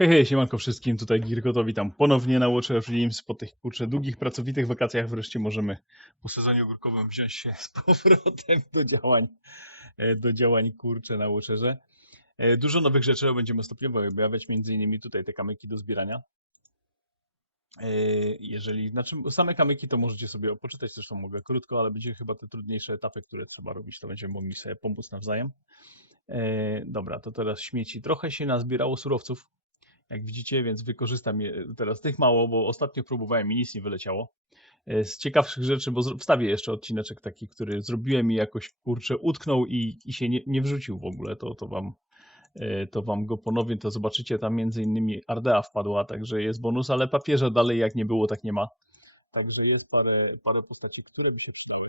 Hej, hej, siemanko wszystkim, tutaj Girko, witam ponownie na Watcher Dreams. Po tych kurczę długich, pracowitych wakacjach wreszcie możemy po sezonie ogórkowym wziąć się z powrotem do działań, e, do działań kurczę na Watcherze. E, Dużo nowych rzeczy będziemy stopniowo objawiać, między innymi tutaj te kamyki do zbierania. E, Jeżeli, znaczy same kamyki to możecie sobie poczytać, zresztą mogę krótko, ale będzie chyba te trudniejsze etapy, które trzeba robić, to będziemy mogli sobie pomóc nawzajem. Dobra, to teraz śmieci. Trochę się nazbierało surowców, jak widzicie, więc wykorzystam je teraz tych mało, bo ostatnio próbowałem i nic nie wyleciało. E, Z ciekawszych rzeczy, bo wstawię jeszcze odcineczek taki, który zrobiłem i jakoś kurczę utknął i, i się nie, nie wrzucił w ogóle, to, to wam e, to wam go ponownie to zobaczycie. Tam między innymi Ardea wpadła, także jest bonus, ale papieża dalej jak nie było, tak nie ma. Także jest parę, parę postaci, które by się przydały,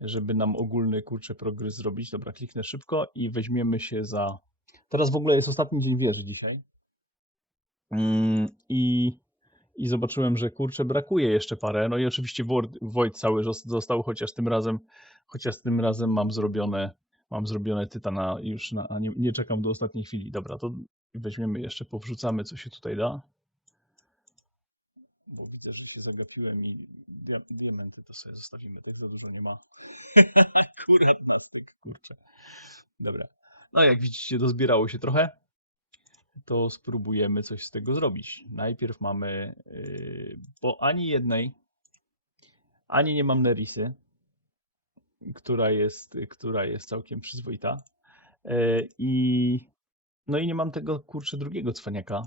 żeby nam ogólny kurczę progres zrobić. Dobra, kliknę szybko i weźmiemy się za. Teraz w ogóle jest ostatni dzień wieży dzisiaj. Mm, I, I zobaczyłem, że kurczę, brakuje jeszcze parę. No i oczywiście Void cały zos- został, chociaż tym razem, chociaż tym razem mam zrobione, mam zrobione tytana już na, nie, nie czekam do ostatniej chwili. Dobra, to weźmiemy jeszcze, powrzucamy, co się tutaj da. Bo widzę, że się zagapiłem i dia- diamenty to sobie zostawimy, tak za dużo nie ma. Akurat nastek, kurczę. Dobra. No jak widzicie, dozbierało się trochę to spróbujemy coś z tego zrobić. Najpierw mamy, yy, bo ani jednej, ani nie mam Nerisy, która jest, która jest całkiem przyzwoita. Yy, I no i nie mam tego kurczę drugiego cwaniaka.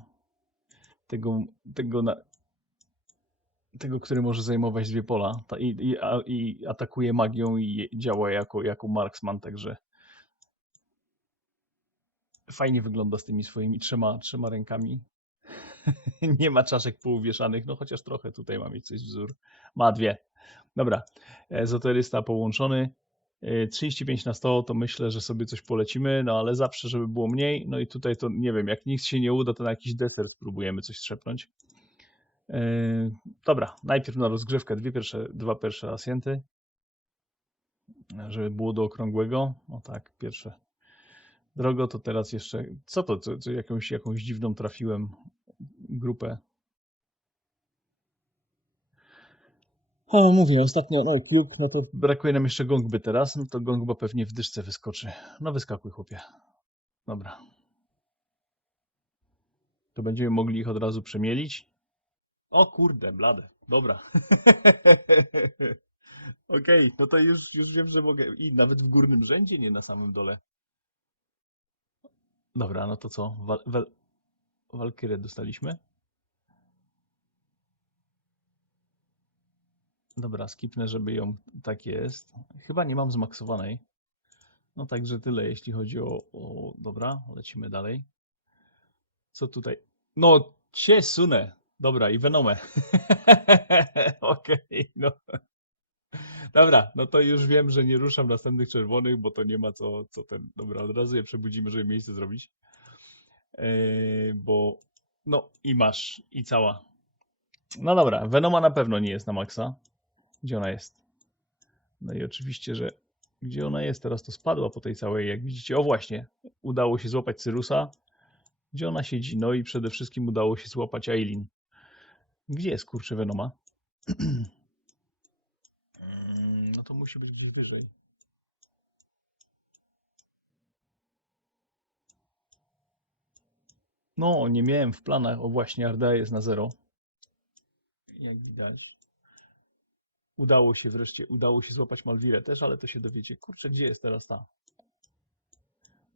Tego, tego, na, tego który może zajmować dwie pola i, i, i atakuje magią i działa jako, jako marksman, także fajnie wygląda z tymi swoimi trzema, trzema rękami. Nie ma czaszek pouwieszanych, no chociaż trochę tutaj ma mieć coś wzór. Ma dwie. Dobra, ezoterysta połączony. E, 35 na 100 to myślę, że sobie coś polecimy, no ale zawsze, żeby było mniej. No i tutaj to nie wiem, jak nic się nie uda, to na jakiś deser spróbujemy coś trzepnąć. E, Dobra, najpierw na rozgrzewkę dwie pierwsze, dwa pierwsze asjenty, żeby było do okrągłego. O tak, pierwsze Drogo, to teraz jeszcze. Co to? Co, co, jakąś, jakąś dziwną trafiłem grupę. O, mówię, ostatnio, no klub, no to brakuje nam jeszcze gongby teraz, no to gongba pewnie w dyszce wyskoczy. No wyskakuj, chłopie. Dobra. To będziemy mogli ich od razu przemielić. O kurde, blade. Dobra. Okej, no to już, już wiem, że mogę. I nawet w górnym rzędzie, nie na samym dole. Dobra, no to co? Wal, wal, Walkyrę dostaliśmy. Dobra, skipnę, żeby ją tak jest. Chyba nie mam zmaksowanej. No także tyle, jeśli chodzi o, o... Dobra, lecimy dalej. Co tutaj? No, cię sunę. Dobra, i Venomę. Okej, no. Dobra, no to już wiem, że nie ruszam następnych czerwonych, bo to nie ma co, co ten. Dobra, od razu je przebudzimy, żeby miejsce zrobić. Yy, bo no i masz, i cała. No dobra, Venoma na pewno nie jest na maksa. Gdzie ona jest? No i oczywiście, że gdzie ona jest? Teraz to spadła po tej całej, jak widzicie. O właśnie, udało się złapać Cyrusa. Gdzie ona siedzi? No i przede wszystkim udało się złapać Aileen. Gdzie jest kurczę Venoma? Musi być gdzieś wyżej. No, nie miałem w planach. O właśnie, Ardea jest na zero. Jak widać. Udało się wreszcie, udało się złapać Malwirę też, ale to się dowiecie. Kurczę, gdzie jest teraz ta?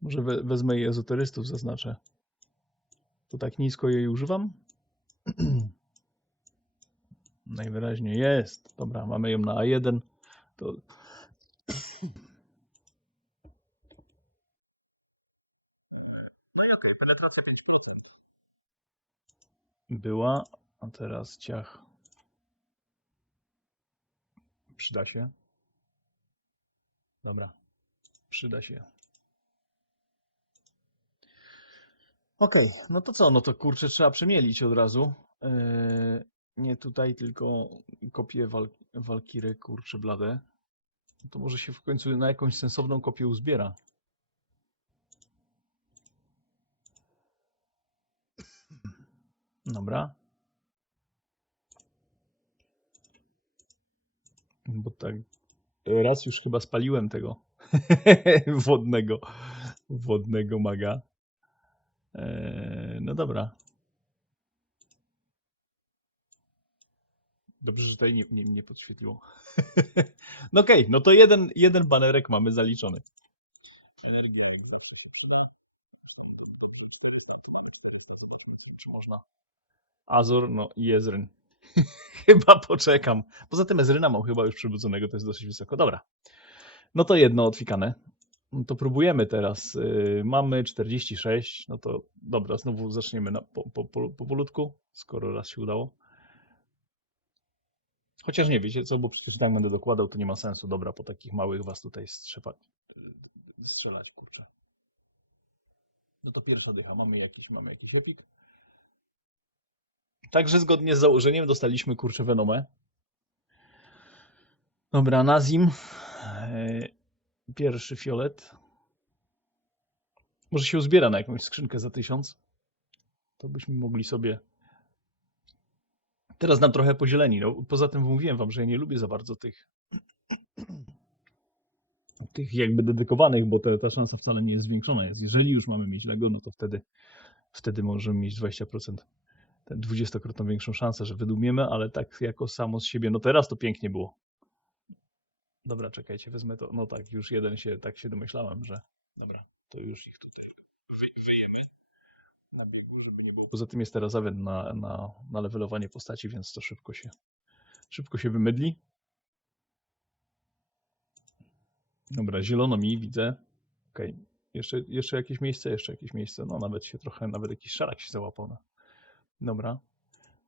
Może we, wezmę jej ezoterystów, zaznaczę. To tak nisko jej używam? Najwyraźniej jest. Dobra, mamy ją na A1. To... Była, a teraz ciach. Przyda się. Dobra, przyda się. Okej, no to co? No to kurczę, trzeba przemielić od razu. Yy, nie tutaj, tylko kopię wal Walkiry, kurczę blade. No To może się w końcu na jakąś sensowną kopię uzbiera. Dobra. Bo tak. Raz już chyba spaliłem tego wodnego, wodnego maga. Eee, no dobra. Dobrze, że tutaj nie, nie, nie podświetliło. no okej, no to jeden, jeden banerek mamy zaliczony. Energia Czy można? Azur, no i Ezryn. chyba poczekam. Poza tym Ezryna mam chyba już przybudzonego, to jest dosyć wysoko. Dobra. No to jedno odfikane. No to próbujemy teraz. Yy, mamy 46, no to dobra, znowu zaczniemy na, po, po, po, powolutku, skoro raz się udało. Chociaż nie wiecie co, bo przecież tak będę dokładał, to nie ma sensu. Dobra, po takich małych was tutaj strzepać, strzelać, kurczę. No to pierwsza dycha. Mamy jakiś, mamy jakiś epik. Także zgodnie z założeniem dostaliśmy kurczę Venomę. Dobra, Nazim. E, Pierwszy fiolet. Może się uzbiera na jakąś skrzynkę za tysiąc. To byśmy mogli sobie. Teraz nam trochę pozieleni. No, poza tym mówiłem wam, że ja nie lubię za bardzo tych tych jakby dedykowanych, bo te, ta szansa wcale nie jest zwiększona. Jest. Jeżeli już mamy mieć Lego, no to wtedy, wtedy możemy mieć 20%, tę 20-krotną większą szansę, że wydumiemy, ale tak jako samo z siebie, no teraz to pięknie było. Dobra, czekajcie, wezmę to. No tak, już jeden się, tak się domyślałem, że dobra, to już ich tutaj wy, wyjemy na biegu, żeby nie było. Poza tym jest teraz event na, na, na levelowanie postaci, więc to szybko się, szybko się wymydli. Dobra, zielono mi, widzę. Okej, jeszcze, jeszcze jakieś miejsce, jeszcze jakieś miejsce. No nawet się trochę, nawet jakiś szarak się załapał. Na... Dobra,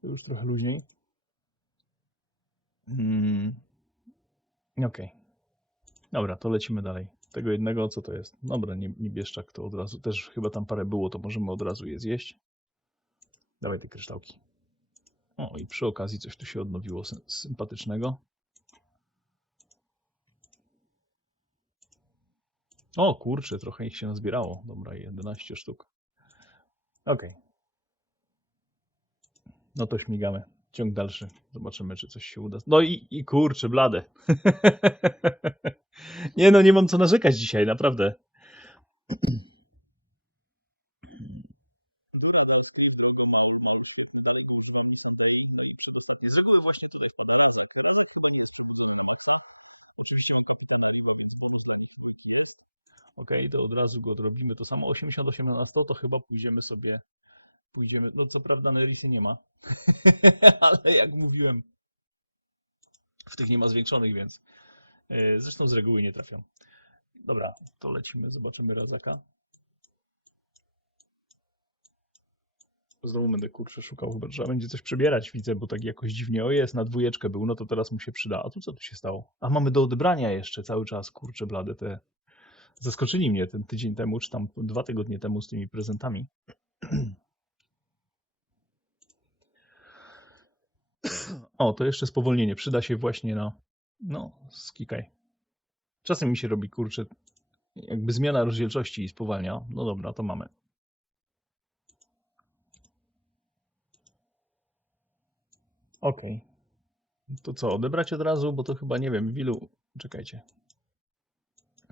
już trochę luźniej. Mm. Okej. Dobra, to lecimy dalej. Tego jednego, co to jest? Dobra, nie, niebieszczak to od razu. Też chyba tam parę było, to możemy od razu je zjeść. Dawaj te kryształki. O, i przy okazji coś tu się odnowiło sy- sympatycznego. O kurczę, trochę ich się nazbierało. Dobra, 11 sztuk. Okej. No to śmigamy. Ciąg dalszy. Zobaczymy, czy coś się uda. No i, i kurczę, blade. nie no, nie mam co narzekać dzisiaj, naprawdę. Z reguły właśnie tutaj wpadałem na teraz, Oczywiście mam kapitana Riva, więc bonus dla nich. Okej, to od razu go odrobimy. To samo 88 na 100, to chyba pójdziemy sobie. Pójdziemy. No co prawda Nerisy nie ma. Ale jak mówiłem, w tych nie ma zwiększonych, więc. e, Zresztą z reguły nie trafią. Dobra, to lecimy, zobaczymy Razaka. Znowu będę kurczę szukał, chyba trzeba będzie coś przebierać, widzę, bo tak jakoś dziwnie. O jest, na dwójeczkę był, no to teraz mu się przyda. A tu co tu się stało? A mamy do odebrania jeszcze cały czas, kurczę blade te. Zaskoczyli mnie ten tydzień temu, czy tam dwa tygodnie temu z tymi prezentami. O, to jeszcze spowolnienie. Przyda się właśnie na. No, skikaj. Czasem mi się robi kurczę. Jakby zmiana rozdzielczości i spowalnia. No dobra, to mamy. Okej. To co, odebrać od razu, bo to chyba nie wiem, w ilu. Czekajcie.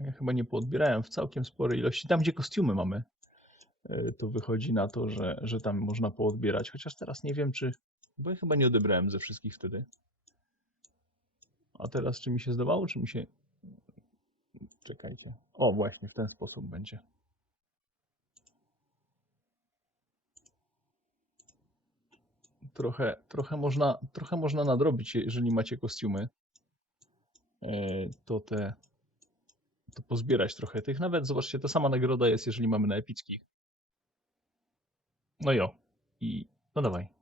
Ja chyba nie poodbierałem w całkiem sporej ilości. Tam, gdzie kostiumy mamy, y, to wychodzi na to, że, że tam można poodbierać. Chociaż teraz nie wiem, czy. Bo ja chyba nie odebrałem ze wszystkich wtedy. A teraz, czy mi się zdawało, czy mi się. Czekajcie. O, właśnie, w ten sposób będzie. Trochę, trochę, można, trochę można nadrobić, jeżeli macie kostiumy. E, To te. To pozbierać trochę tych. Nawet zobaczcie, ta sama nagroda jest, jeżeli mamy na epickich. No jo. I. No dawaj.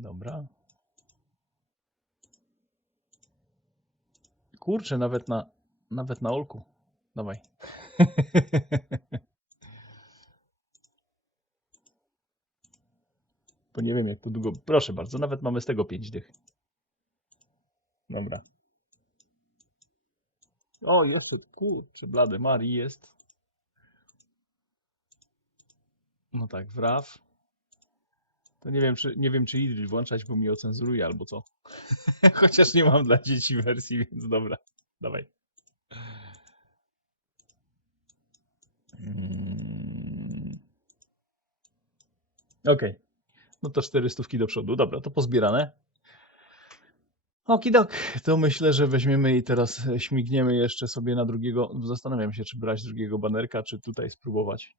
Dobra. Kurczę, nawet na. Nawet na olku. Dawaj. Bo nie wiem, jak to długo. Proszę bardzo, nawet mamy z tego 5 dych. Dobra. O, jeszcze, kurczę, blady, Marii jest. No tak, wraw. To nie wiem, czy, nie wiem, czy Idris włączać, bo mi ocenzuruje albo co. Chociaż nie mam dla dzieci wersji, więc dobra. Dawaj. Mm. Okej. No to cztery stówki do przodu. Dobra, to pozbierane. Okidok, to myślę, że weźmiemy i teraz śmigniemy jeszcze sobie na drugiego. Zastanawiam się, czy brać drugiego banerka, czy tutaj spróbować.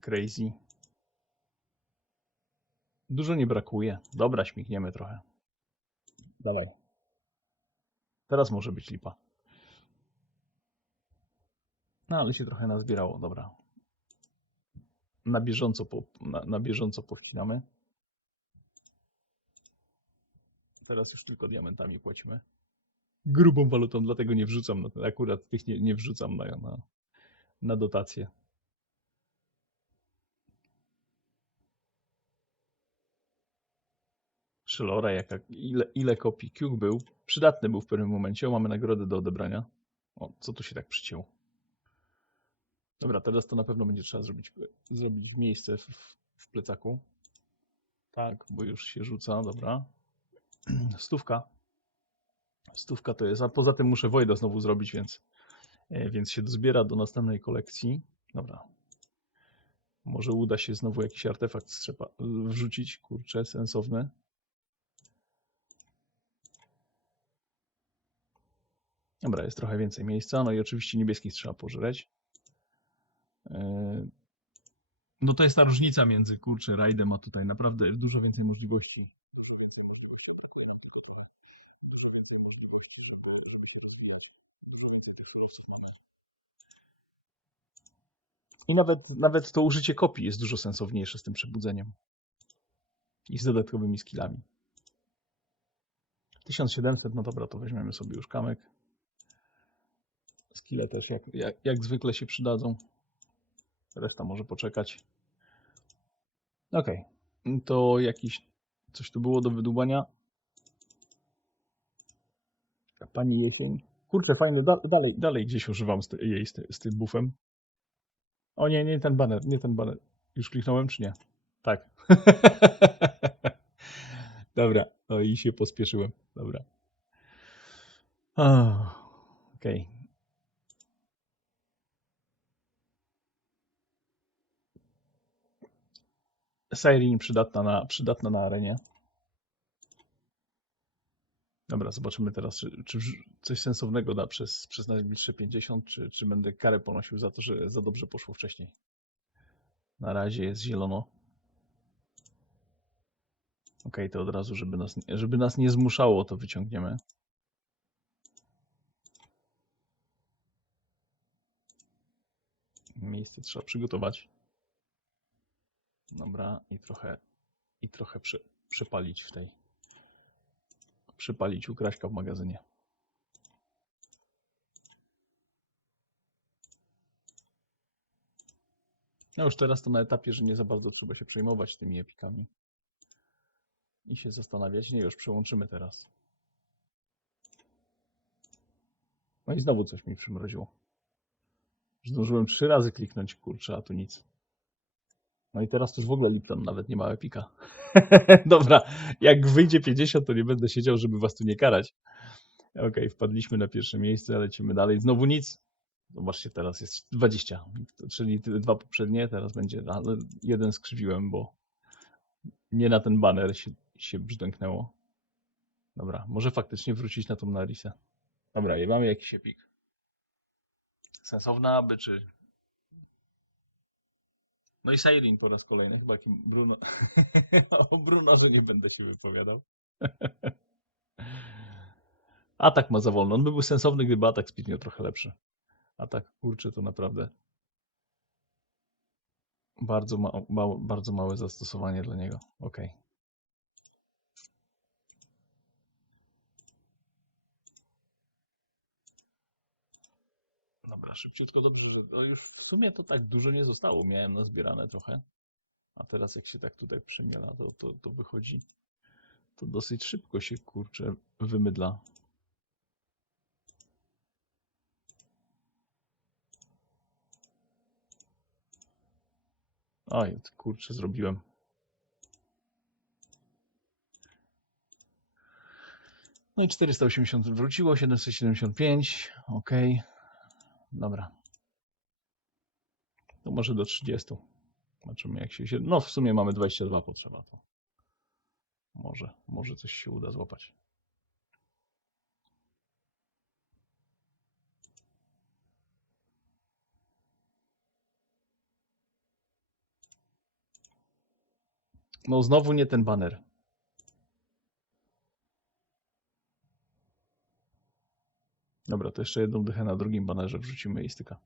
Crazy. Dużo nie brakuje. Dobra, śmigniemy trochę. Dawaj. Teraz może być lipa. No, ale się trochę nazbierało, dobra. Na bieżąco, po, na, na bieżąco powcinamy. Teraz już tylko diamentami płacimy. Grubą walutą, dlatego nie wrzucam, na akurat tych nie, nie wrzucam na, na, na dotację. Szylora, jaka, ile, ile kopii był. Przydatny był w pewnym momencie. O, mamy nagrodę do odebrania. O, co tu się tak przycięło? Dobra, teraz to na pewno będzie trzeba zrobić, zrobić miejsce w, w plecaku. Tak, bo już się rzuca, dobra. Stówka. Stówka to jest, a poza tym muszę Wojda znowu zrobić, więc, e, więc się dozbiera do następnej kolekcji. Dobra. Może uda się znowu jakiś artefakt strzepa, wrzucić, kurczę, sensowny. Dobra, jest trochę więcej miejsca. No i oczywiście niebieskich trzeba pożreć. Yy, No to jest ta różnica między kurczę rajdem, a tutaj naprawdę dużo więcej możliwości. I nawet, nawet to użycie kopii jest dużo sensowniejsze z tym przebudzeniem. I z dodatkowymi skillami. 1700, no dobra, to weźmiemy sobie już kamek. Skille też jak, jak, jak zwykle się przydadzą. Reszta może poczekać. Okej. To jakiś. Coś tu było do wydłubania. A Pani jesień. Kurczę, fajny. Da, dalej, dalej gdzieś używam z jej z, z tym buffem. O nie, nie ten baner, nie ten baner. Już kliknąłem, czy nie? Tak. Dobra. No i się pospieszyłem. Dobra. Okej. Siren przydatna na, przydatna na arenie. Dobra, zobaczymy teraz, czy, czy coś sensownego da przez, przez najbliższe 50, czy, czy będę karę ponosił za to, że za dobrze poszło wcześniej. Na razie jest zielono. Ok, to od razu, żeby nas, żeby nas nie zmuszało, to wyciągniemy. Miejsce trzeba przygotować. Dobra, i trochę, i trochę prze, przepalić w tej. Przypalić u w magazynie. No już teraz to na etapie, że nie za bardzo trzeba się przejmować tymi epikami. I się zastanawiać. Nie, już przełączymy teraz. No i znowu coś mi przymroziło. Zdążyłem trzy razy kliknąć, kurczę, a tu nic. No i teraz to już w ogóle Lipron nawet nie ma epika. Dobra, jak wyjdzie 50, to nie będę siedział, żeby was tu nie karać. Okej, wpadliśmy na pierwsze miejsce, lecimy dalej. Znowu nic. Zobaczcie, teraz jest 20, czyli dwa poprzednie, teraz będzie, ale jeden skrzywiłem, bo nie na ten baner się, się brzdęknęło. Dobra, może faktycznie wrócić na tą Narisę. Dobra, i mamy jakiś epik. Sensowna aby, czy... No i Siren po raz kolejny, chyba jakim Bruno. o Bruno, że nie będę się wypowiadał. Atak ma za wolno. On by był sensowny, gdyby atak speed miał trochę lepszy. Atak, kurczę, to naprawdę bardzo, ma, bardzo małe zastosowanie dla niego. Okej. Dobra, szybciutko, dobrze, że no już w sumie to tak dużo nie zostało. Miałem nazbierane trochę. A teraz jak się tak tutaj przemiela, to, to, to wychodzi. To dosyć szybko się kurczę wymydla. Oj, kurczę, zrobiłem. No i 480 wróciło, 775. Ok. Dobra. To może do 30. Zobaczymy jak się... No w sumie mamy 22 potrzeba. To może, może coś się uda złapać. No znowu nie ten baner. Dobra, to jeszcze jedną dychę na drugim banerze wrzucimy i styka.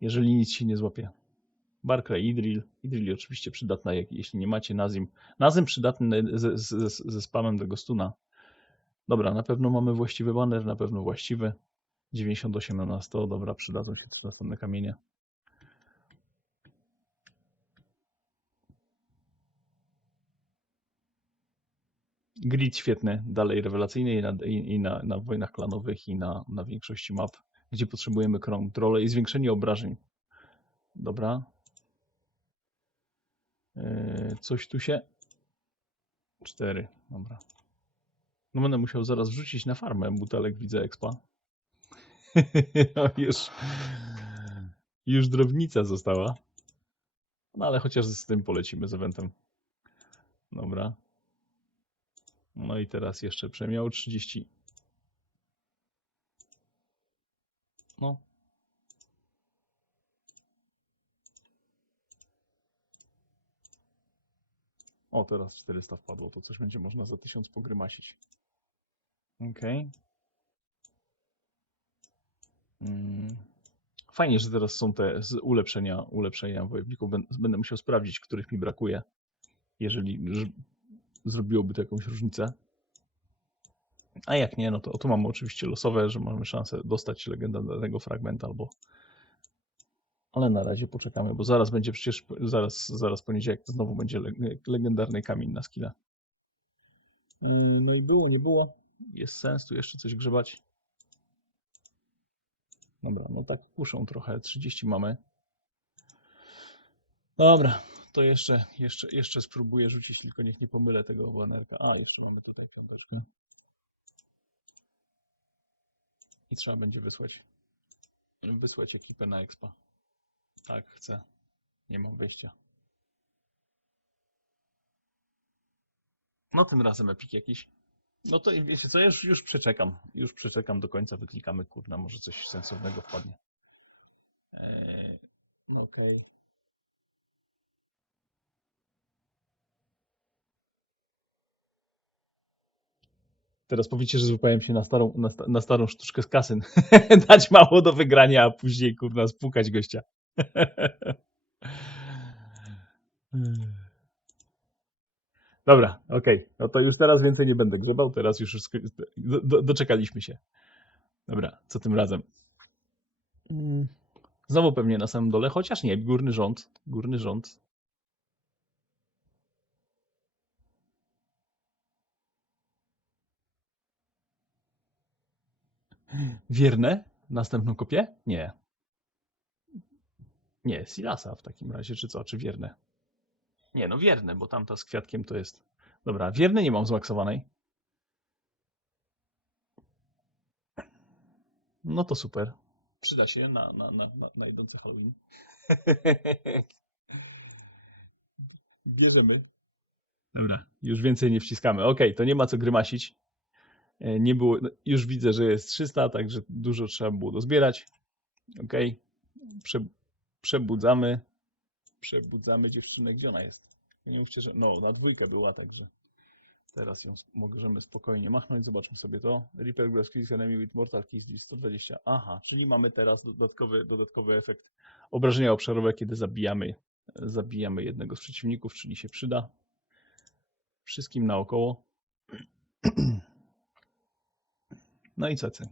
Jeżeli nic się nie złapie. Barclay, Idril. Idril oczywiście przydatna, jeśli nie macie Nazim. Nazim przydatny ze, ze, ze spamem tego stuna. Dobra, na pewno mamy właściwy baner, na pewno właściwy. 98 na 100, dobra, przydadzą się też następne kamienie. Grid świetny, dalej rewelacyjny i na, i, i na, na wojnach klanowych i na, na większości map, gdzie potrzebujemy kontrolę i zwiększenie obrażeń. Dobra. Yy, coś tu się... Cztery, dobra. No będę musiał zaraz wrzucić na farmę butelek, widzę expa. no już, już drobnica została. No ale chociaż z tym polecimy z eventem. Dobra. No i teraz jeszcze przemiał 30. No. O, teraz 400 wpadło, to coś będzie można za 1000 pogrymasić. Okej. Mm. Fajnie, że teraz są te ulepszenia, ulepszenia wojowników. Bę- Będę musiał sprawdzić, których mi brakuje. Jeżeli zrobiłoby to jakąś różnicę. A jak nie, no to tu mamy oczywiście losowe, że mamy szansę dostać legendarnego fragmenta albo. Ale na razie poczekamy, bo zaraz będzie przecież, zaraz, zaraz poniedziałek to znowu będzie le- legendarny kamień na skilla. Yy, No i było, nie było. Jest sens tu jeszcze coś grzebać. Dobra, no tak kuszą trochę. 30 mamy. Dobra, to jeszcze, jeszcze, jeszcze spróbuję rzucić, tylko niech nie pomylę tego banerka. A, jeszcze mamy tutaj piąteczkę. I trzeba będzie wysłać, wysłać ekipę na expa. Tak, chcę. Nie mam wyjścia. No tym razem epik jakiś. No to i wiecie co, już, już przeczekam. Już przeczekam do końca, wyklikamy, kurna, może coś sensownego wpadnie. Eee, okej. Teraz powiecie, że złapałem się na starą, na, sta- na starą sztuczkę z kasyn. Dać mało do wygrania, a później kurna spukać gościa. Dobra, okej. No to już teraz więcej nie będę grzebał. Teraz już do, do, doczekaliśmy się. Dobra, co tym razem? Mm. Znowu pewnie na samym dole, chociaż nie, górny rząd. Górny rząd. Wierne? Następną kopię? Nie. Nie, Silasa w takim razie, czy co? Czy wierne? Nie, no wierne, bo tamta z kwiatkiem to jest. Dobra, wierne nie mam zmaksowanej. No to super. Przyda się na, na, na, na, na idący Halloween. Bierzemy. Dobra, już więcej nie wciskamy. Okej, to nie ma co grymasić. E, Nie było, no, już widzę, że jest 300, także dużo trzeba było dozbierać. Okej, Prze, przebudzamy. Przebudzamy dziewczynę, gdzie ona jest? Nie mówcie, że no, na dwójkę była, także teraz ją możemy spokojnie machnąć. Zobaczmy sobie to. Reaper Grass Kills Enemy with Mortal Kills 120. Aha, czyli mamy teraz dodatkowy, dodatkowy efekt obrażenia obszarowe, kiedy zabijamy, zabijamy jednego z przeciwników, czyli się przyda. Wszystkim naokoło. No i cacy.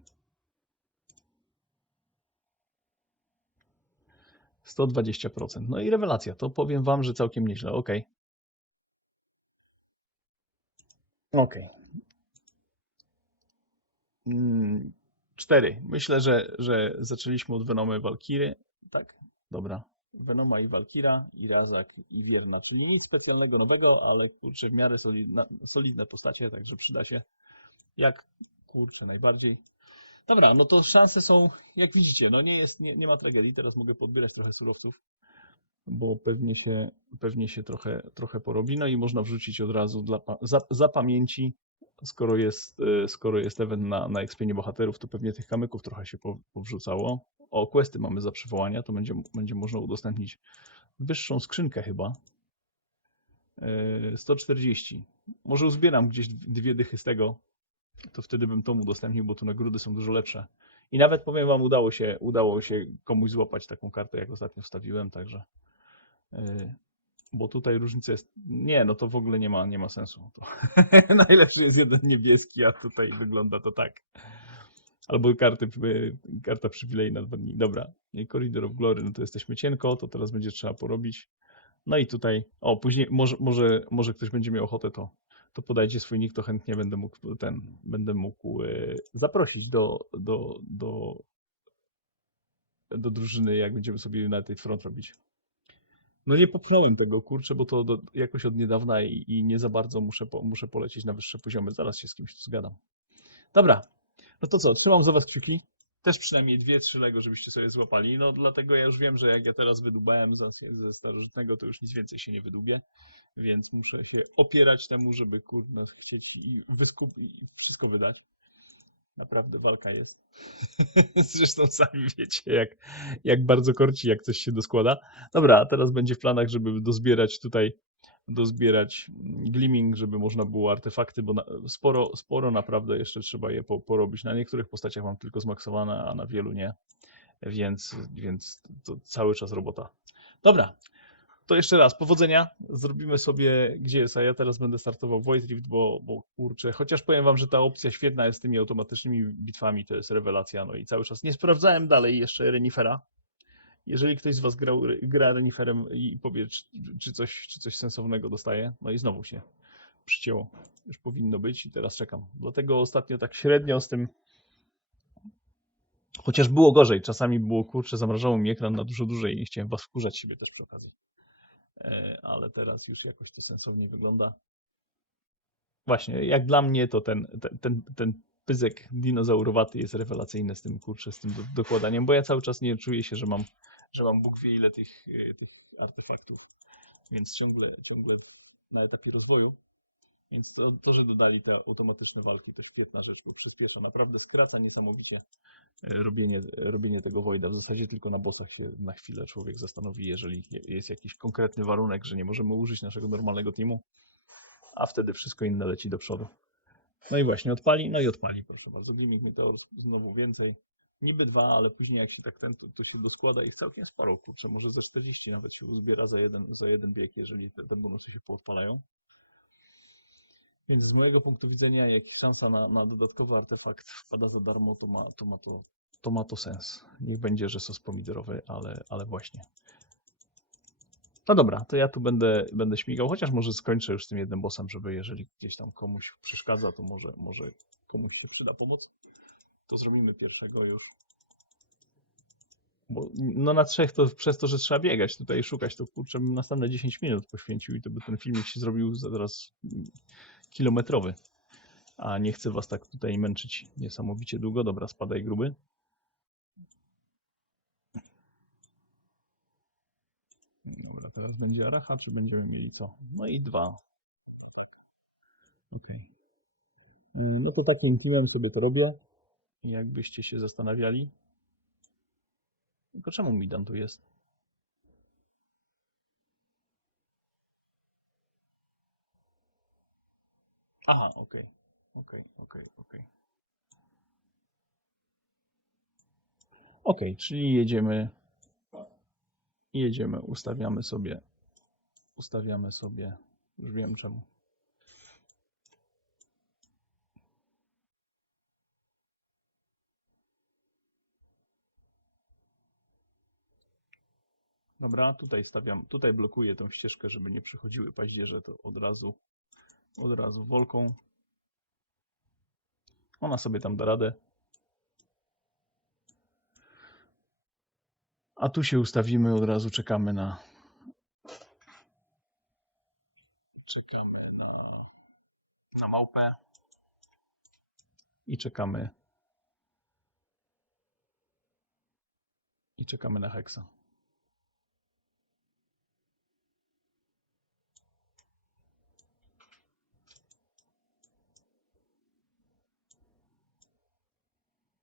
120%. No i rewelacja. To powiem wam, że całkiem nieźle. Ok. Ok. Mm, Cztery. Myślę, że, że zaczęliśmy od Venomy Valkyry. Tak? Dobra. Venoma i Valkira, i Razak i Wierna, czyli nic specjalnego nowego, ale kurczę w miarę solidna, solidne postacie, także przyda się jak kurczę najbardziej. Dobra, no to szanse są, jak widzicie, no nie jest, nie, nie ma tragedii, teraz mogę podbierać trochę surowców, bo pewnie się, pewnie się trochę, trochę porobi, no i można wrzucić od razu dla, za, za pamięci, skoro jest, y, skoro jest event na, na expienie bohaterów, to pewnie tych kamyków trochę się po- powrzucało. O, questy mamy za przywołania, to będzie, będzie można udostępnić wyższą skrzynkę chyba. Y, 140. Może uzbieram gdzieś dwie dychy z tego, to wtedy bym to udostępnił, bo tu nagrody są dużo lepsze. I nawet powiem wam, udało się, udało się komuś złapać taką kartę, jak ostatnio wstawiłem, także. Yy, bo tutaj różnica jest. Nie, no to w ogóle nie ma, nie ma sensu. To najlepszy jest jeden niebieski, a tutaj wygląda to tak. Albo karty, yy, karta przywilej na dwa dni. Dobra. Corridor of Glory, no to jesteśmy cienko, to teraz będzie trzeba porobić. No i tutaj, o, później może, może, może ktoś będzie miał ochotę, to, to podajcie swój nick, to chętnie będę mógł ten, będę mógł e, zaprosić do, do, do, do drużyny, jak będziemy sobie United Front robić. No nie popchnąłem tego, kurczę, bo to do, jakoś od niedawna i, i nie za bardzo muszę, po, muszę polecieć na wyższe poziomy. Zaraz się z kimś zgadam. Dobra, no to co, trzymam za was kciuki. Też przynajmniej dwie, trzy Lego, żebyście sobie złapali. No dlatego ja już wiem, że jak ja teraz wydubałem ze, ze starożytnego, to już nic więcej się nie wydubię, więc muszę się opierać temu, żeby kurna chcieć i wyskup i wszystko wydać. Naprawdę walka jest. Zresztą sami wiecie, jak, jak bardzo korci, jak coś się doskłada. Dobra, a teraz będzie w planach, żeby dozbierać tutaj, dozbierać gleaming, żeby można było artefakty, bo na, sporo, sporo naprawdę jeszcze trzeba je po, porobić. Na niektórych postaciach mam tylko zmaksowane, a na wielu nie, więc, więc to cały czas robota. Dobra, to jeszcze raz, powodzenia. Zrobimy sobie, gdzie jest, a ja teraz będę startował Void Rift, bo, bo kurczę, chociaż powiem wam, że ta opcja świetna jest z tymi automatycznymi bitwami, to jest rewelacja, no i cały czas nie sprawdzałem dalej jeszcze Renifera. Jeżeli ktoś z was grał, gra Reniferem i powie, czy, czy, coś, czy coś sensownego dostaje, no i znowu się przycięło. Już powinno być i teraz czekam. Dlatego ostatnio tak średnio z tym Chociaż było gorzej, czasami było kurczę, zamrażało mi ekran na dużo dłużej i nie chciałem was wkurzać siebie też przy okazji. E, ale teraz już jakoś to sensownie wygląda. Właśnie, jak dla mnie to ten, ten, ten, ten pyzek dinozaurowaty jest rewelacyjny z tym kurczę, z tym do, dokładaniem, bo ja cały czas nie czuję się, że mam, że mam Bóg wie ile tych, y, tych artefaktów, więc ciągle, ciągle na etapie rozwoju. Więc to, to, że dodali te automatyczne walki, to świetna rzecz, bo przyspiesza, naprawdę skraca niesamowicie e, robienie, robienie tego Wojda. W zasadzie tylko na bossach się na chwilę człowiek zastanowi, jeżeli jest jakiś konkretny warunek, że nie możemy użyć naszego normalnego teamu, a wtedy wszystko inne leci do przodu. No i właśnie, odpali, no i odpali, proszę bardzo. Gleaming Meteor znowu więcej. Niby dwa, ale później jak się tak ten, to, to się doskłada ich całkiem sporo, kurczę, może ze 40 nawet się uzbiera za jeden, za jeden bieg, jeżeli te, te bonusy się poodpalają. Więc z mojego punktu widzenia, jak szansa na, na dodatkowy artefakt wpada za darmo, to ma to, ma to, to ma to sens. Niech będzie, że sos pomidorowy, ale, ale właśnie. No dobra, to ja tu będę, będę śmigał, chociaż może skończę już z tym jednym bossem, żeby jeżeli gdzieś tam komuś przeszkadza, to może, może komuś się przyda pomoc. To zrobimy pierwszego już. Bo no na trzech to przez to, że trzeba biegać tutaj i szukać, to kurczę bym następne 10 minut poświęcił i to by ten filmik się zrobił zaraz kilometrowy. A nie chcę was tak tutaj męczyć niesamowicie długo. Dobra, spadaj gruby. Dobra, teraz będzie Aracha, czy będziemy mieli co? No i dwa. Okay. No to takim teamem sobie to robię. Jakbyście się zastanawiali. Tylko czemu Midan tu jest? Aha, okej. Okej, okej, okej. Okej, czyli jedziemy. Jedziemy, ustawiamy sobie. Ustawiamy sobie. Już wiem czemu. Dobra, tutaj stawiam, tutaj blokuję tą ścieżkę, żeby nie przechodziły paździerze, to od razu, od razu wolką. Ona sobie tam da radę. A tu się ustawimy, od razu czekamy na. Czekamy na, na małpę. I czekamy. I czekamy na heksa.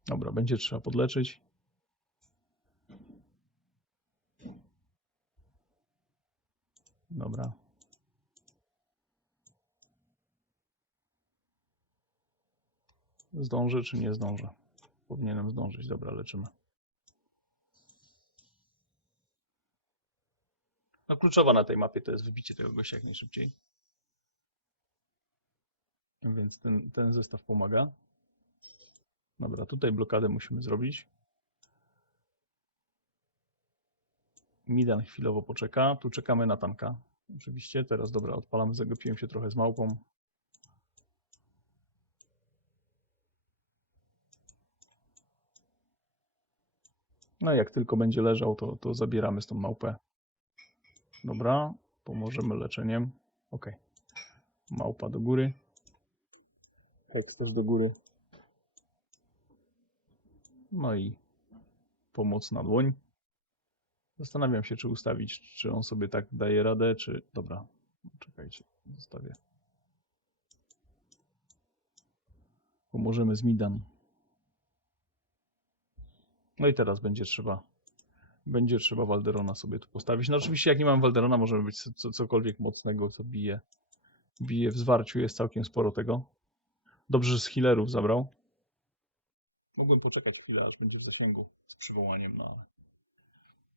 Dobra, będzie trzeba podleczyć. Dobra. Zdążę czy nie zdążę? Powinienem zdążyć. Dobra, leczymy. No kluczowa na tej mapie to jest wybicie tego gościa jak najszybciej. Więc ten, ten zestaw pomaga. Dobra, tutaj blokadę musimy zrobić. Midan chwilowo poczeka. Tu czekamy na tanka. Oczywiście. Teraz dobra, odpalamy. Zagapiłem się trochę z małpą. No jak tylko będzie leżał, to, to zabieramy z tą małpę. Dobra, pomożemy leczeniem. Ok. Małpa do góry. Heks też do góry. No i pomoc na dłoń. Zastanawiam się, czy ustawić, czy on sobie tak daje radę, czy... Dobra, czekajcie, zostawię. Pomożemy z Midan. No i teraz będzie trzeba będzie trzeba Walderona sobie tu postawić. No oczywiście jak nie mam Walderona, możemy być co, co, cokolwiek mocnego, co bije. Bije w zwarciu, jest całkiem sporo tego. Dobrze, że z healerów zabrał. Mogłem poczekać chwilę, aż będzie w zasięgu z przywołaniem, no ale...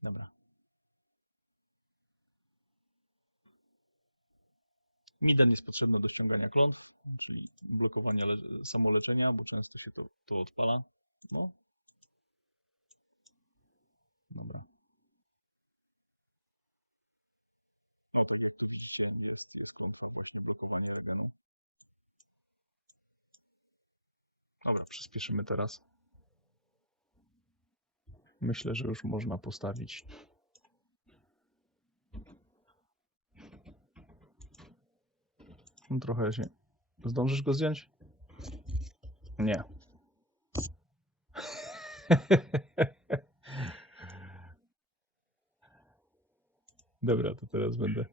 Dobra. Miden jest potrzebna do ściągania klątw, czyli blokowania le- samoleczenia, bo często się to, to odpala. No. Dobra. Rzeczywiście jest, jest klątwa właśnie blokowanie regenu. Dobra, przyspieszymy teraz. Myślę, że już można postawić. Trochę się. Zdążysz go zdjąć? Nie. Dobra, to teraz będę.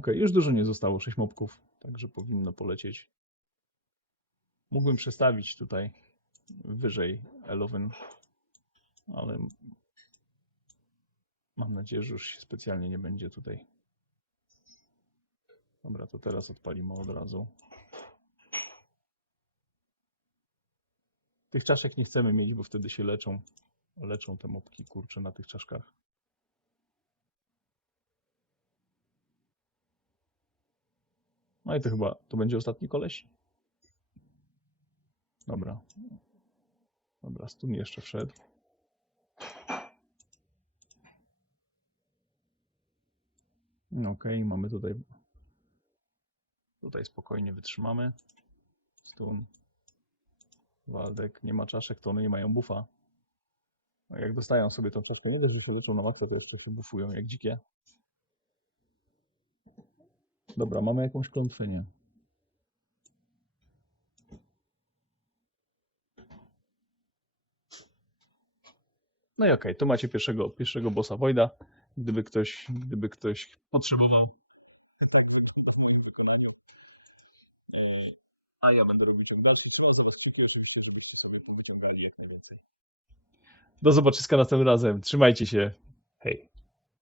Okej, już dużo nie zostało, 6 mobków, także powinno polecieć. Mógłbym przestawić tutaj wyżej Elowen, ale mam nadzieję, że już się specjalnie nie będzie tutaj. Dobra, to teraz odpalimy od razu. Tych czaszek nie chcemy mieć, bo wtedy się leczą. Leczą te mopki, kurcze, na tych czaszkach. No i to chyba, to będzie ostatni koleś? Dobra. Dobra, stun jeszcze wszedł. No Okej, mamy tutaj. Tutaj spokojnie wytrzymamy. Stun. Waldek, nie ma czaszek, to one nie mają bufa. No jak dostają sobie tą czaszkę, nie dość, że się leczą na maksa, to jeszcze się bufują jak dzikie. Dobra, mamy jakąś nie? No i okej, to macie pierwszego, pierwszego bossa Wojda. Gdyby ktoś, gdyby ktoś potrzebował. A ja będę robił ciągaczki. Trzeba za was kciuki oczywiście, żebyście sobie wyciągali jak najwięcej. Do zobaczyska następnym razem. Trzymajcie się. Hej.